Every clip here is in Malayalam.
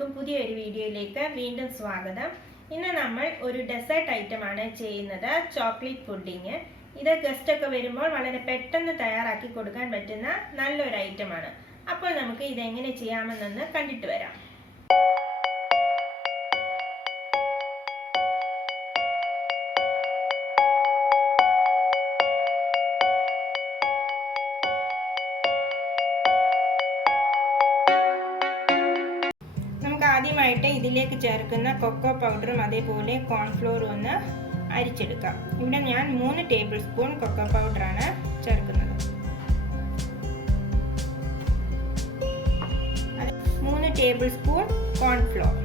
എല്ലാവർക്കും പുതിയൊരു വീഡിയോയിലേക്ക് വീണ്ടും സ്വാഗതം. ഇന്ന് നമ്മൾ ഒരു ഡെസേർട്ട് ഐറ്റം ആണ് ചെയ്യുന്നത്, ചോക്ലേറ്റ് പുഡിംഗ്. ഇത് ഗസ്റ്റ് ഒക്കെ വരുമ്പോൾ വളരെ പെട്ടെന്ന് തയ്യാറാക്കി കൊടുക്കാൻ പറ്റുന്ന നല്ലൊരു ഐറ്റം ആണ്. അപ്പോൾ നമുക്ക് ഇത് എങ്ങനെ ചെയ്യാമെന്നൊന്ന് കണ്ടിട്ട് വരാം. ആദ്യമായിട്ട് ഇതിലേക്ക് ചേർക്കുന്ന കൊക്കോ പൗഡറും അതേപോലെ കോൺഫ്ലോറും ഒന്ന് അരിച്ചെടുക്കാം. ഇവിടെ ഞാൻ 3 ടേബിൾ സ്പൂൺ കൊക്കോ പൗഡറാണ് ചേർക്കുന്നത്. 3 ടേബിൾ സ്പൂൺ കോൺഫ്ലോർ,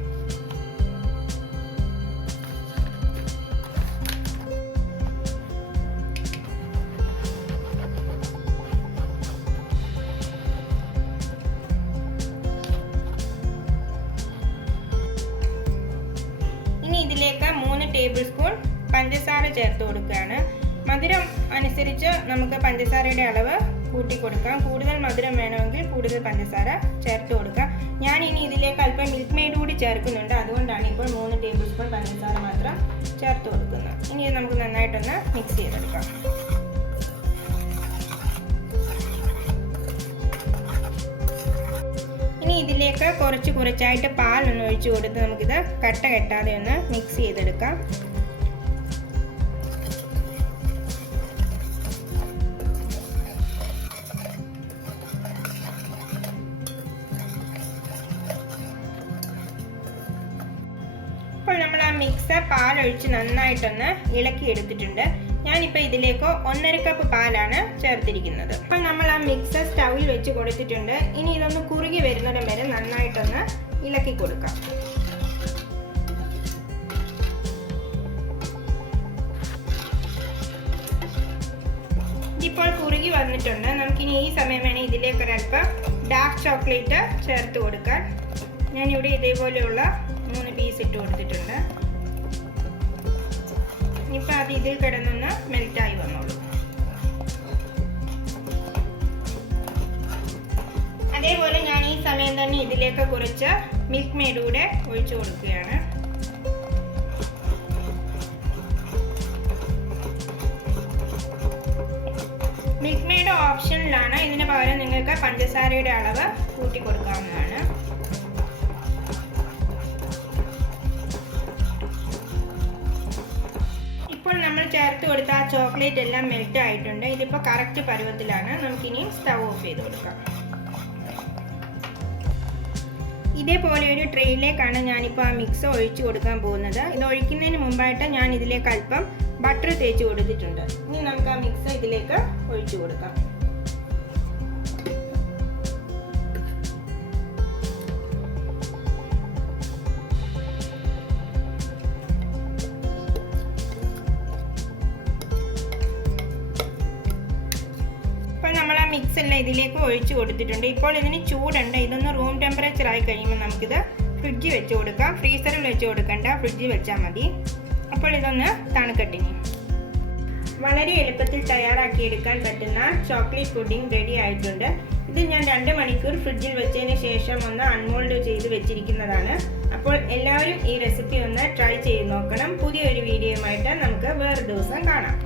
ഇതിലേക്ക് 3 ടേബിൾ സ്പൂൺ പഞ്ചസാര ചേർത്ത് കൊടുക്കുകയാണ്. മധുരം അനുസരിച്ച് നമുക്ക് പഞ്ചസാരയുടെ അളവ് കൂട്ടി കൊടുക്കാം. കൂടുതൽ മധുരം വേണമെങ്കിൽ കൂടുതൽ പഞ്ചസാര ചേർത്ത് കൊടുക്കാം. ഞാൻ ഇനി ഇതിലേക്ക് അല്പം മിൽക്ക് മെയ്ഡ് കൂടി ചേർക്കുന്നുണ്ട്, അതുകൊണ്ടാണ് ഇപ്പോൾ 3 ടേബിൾ സ്പൂൺ പഞ്ചസാര മാത്രം ചേർത്ത് കൊടുക്കുന്നത്. ഇനി നമുക്ക് നന്നായിട്ടൊന്ന് മിക്സ് ചെയ്തെടുക്കാം. ഇനി ഇതിലേക്ക് കുറച്ചായിട്ട് പാലൊന്ന് ഒഴിച്ചു കൊടുത്ത് നമുക്കിത് കട്ട കെട്ടാതെ ഒന്ന് മിക്സ് ചെയ്തെടുക്കാം. ഇപ്പോൾ നമ്മൾ ആ മിക്സ് പാലൊഴിച്ച് നന്നായിട്ടൊന്ന് ഇളക്കി എടുത്തിട്ടുണ്ട്. ഞാനിപ്പോൾ ഇതിലേക്ക് 1.5 കപ്പ് പാലാണ് ചേർത്തിരിക്കുന്നത്. അപ്പോൾ നമ്മൾ ആ മിക്സ് സ്റ്റൗവിൽ വെച്ച് കൊടുത്തിട്ടുണ്ട്. ഇനി ഇതൊന്ന് കുറുകി വരുന്നിടം വരെ നന്നായിട്ടൊന്ന് ഇളക്കി കൊടുക്കാം. ഇപ്പോൾ കുറുകി വന്നിട്ടുണ്ട്. നമുക്കിനി ഈ സമയം വേണേൽ ഇതിലേക്ക് ഒരല്പം ഡാർക്ക് ചോക്ലേറ്റ് ചേർത്ത് കൊടുക്കാൻ. ഞാനിവിടെ ഇതേപോലെയുള്ള 3 പീസ് ഇട്ട് കൊടുത്തിട്ടുണ്ട്. ഇപ്പം അത് ഇതിൽ കിടന്നൊന്ന് മെൽറ്റായി വന്നോളൂ. അതേപോലെ ഞാൻ ഈ സമയം തന്നെ ഇതിലേക്ക് കുറച്ച് മിൽക്ക് മെയ്ഡ് കൂടെ ഒഴിച്ചു കൊടുക്കുകയാണ്. മിൽക്ക് മെയ്ഡ് ഓപ്ഷനിലാണ്, ഇതിന് പകരം നിങ്ങൾക്ക് പഞ്ചസാരയുടെ അളവ് കൂട്ടി കൊടുക്കാവുന്നതാണ്. ഇപ്പോൾ നമ്മൾ ചേർത്ത് കൊടുത്ത ആ ചോക്ലേറ്റ് എല്ലാം മെൽറ്റ് ആയിട്ടുണ്ട്. ഇതിപ്പോൾ കറക്റ്റ് പരുവത്തിലാണ്. നമുക്കിനി സ്റ്റവ് ഓഫ് ചെയ്ത് കൊടുക്കാം. ഇതേപോലെ ഒരു ട്രെയിലേക്കാണ് ഞാനിപ്പോൾ ആ മിക്സ് ഒഴിച്ചു കൊടുക്കാൻ പോകുന്നത്. ഇത് ഒഴിക്കുന്നതിന് മുമ്പായിട്ട് ഞാൻ ഇതിലേക്ക് അല്പം ബട്ടർ തേച്ച് കൊടുത്തിട്ടുണ്ട്. ഇനി നമുക്ക് ആ മിക്സ് ഇതിലേക്ക് ഒഴിച്ചു കൊടുക്കാം. നമ്മൾ ആ മിക്സ് എല്ലാം ഇതിലേക്ക് ഒഴിച്ചു കൊടുത്തിട്ടുണ്ട്. ഇപ്പോൾ ഇതിന് ചൂടുണ്ട്. ഇതൊന്ന് റൂം ടെമ്പറേച്ചർ ആയി കഴിയുമ്പോൾ നമുക്കിത് ഫ്രിഡ്ജിൽ വെച്ച് കൊടുക്കാം. ഫ്രീസറിൽ വെച്ച് കൊടുക്കണ്ട, ഫ്രിഡ്ജിൽ വെച്ചാൽ മതി. അപ്പോൾ ഇതൊന്ന് തണുക്കട്ടിനി. വളരെ എളുപ്പത്തിൽ തയ്യാറാക്കിയെടുക്കാൻ പറ്റുന്ന ചോക്ലേറ്റ് പുഡിംഗ് റെഡി ആയിട്ടുണ്ട്. ഇത് ഞാൻ 2 മണിക്കൂർ ഫ്രിഡ്ജിൽ വെച്ചതിന് ശേഷം ഒന്ന് അൺമോൾഡ് ചെയ്ത് വെച്ചിരിക്കുന്നതാണ്. അപ്പോൾ എല്ലാവരും ഈ റെസിപ്പി ഒന്ന് ട്രൈ ചെയ്ത് നോക്കണം. പുതിയൊരു വീഡിയോയുമായിട്ട് നമുക്ക് വേറെ ദിവസം കാണാം.